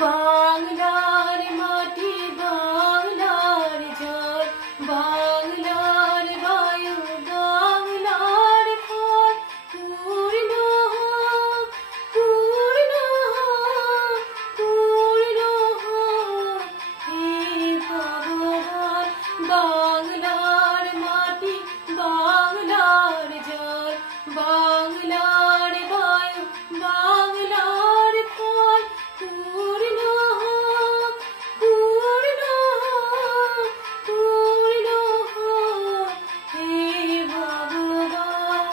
বাংলার মাটি বাংলার জল বাংলার বায়ু বাংলার ফল পূর্ণ হোক পূর্ণ হোক পূর্ণ হোক হে ভগবান। বাংলার মাটি বাংলার জল বাংলার বায়ু বাংলার ফল পূর্ণ হোক পূর্ণ হোক পূর্ণ হোক হে ভগবান।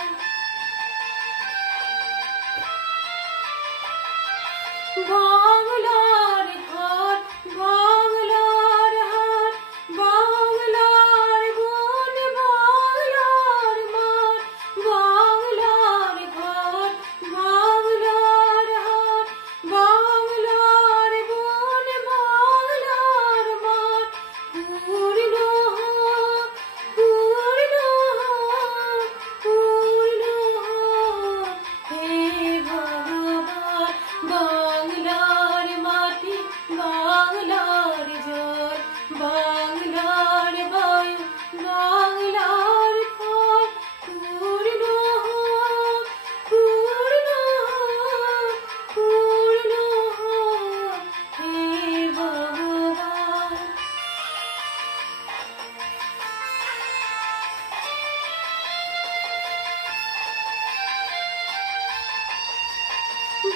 বাংলার ঘর বাংলার হাট বাংলার বন বাংলার মাঠ বাংলার ঘর বাংলার হাট বাংলার বন বাংলার মাঠ পূর্ণ হোক পূর্ণ হোক পূর্ণ হোক হে ভগবান। বাংলার মাটি বাংলার জল বাংলার বায়ু বাংলার ফল পূর্ণ হোক পূর্ণ হোক পূর্ণ হোক হে ভগবান।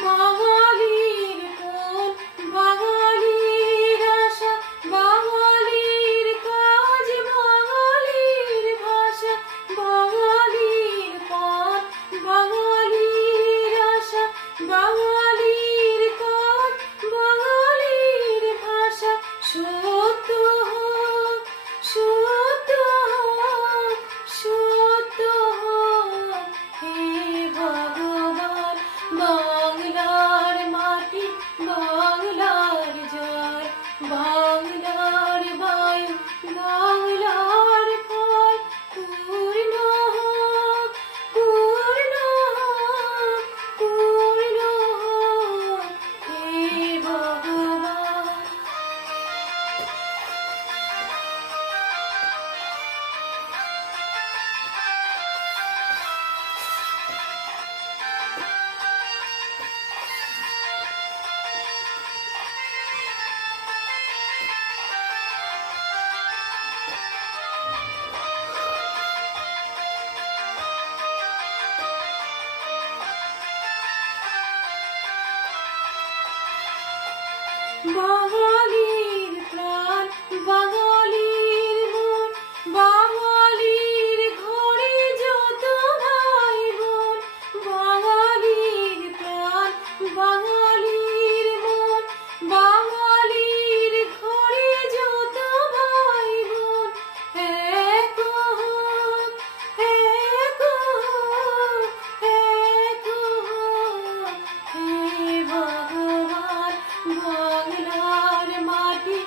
বাঙালির কোন বাঙালির আশা বাঙালির কাজ বাঙালির ভাষা বাঙালির পথ বাঙালির আশা বাঙালির কাজ বাঙালির ভাষা সত্য হোক সত্য হোক সত্য হোক হে ভগবান। বাংলার মাটি বাংলার জল বাংলার বায়ু বাংলার ফল পূর্ণ হোক পূর্ণ হোক পূর্ণ হোক হে ভগবান। বাঙালির প্রাণ বাঙালির মন বাঙালির ঘরে যত ভাই বোন বাঙালির প্রাণ বাঙালির মন বাঙালির ঘরে যত ভাই বোন এক হোক এক হোক এক হোক হে ভগবান। বাংলার মাটি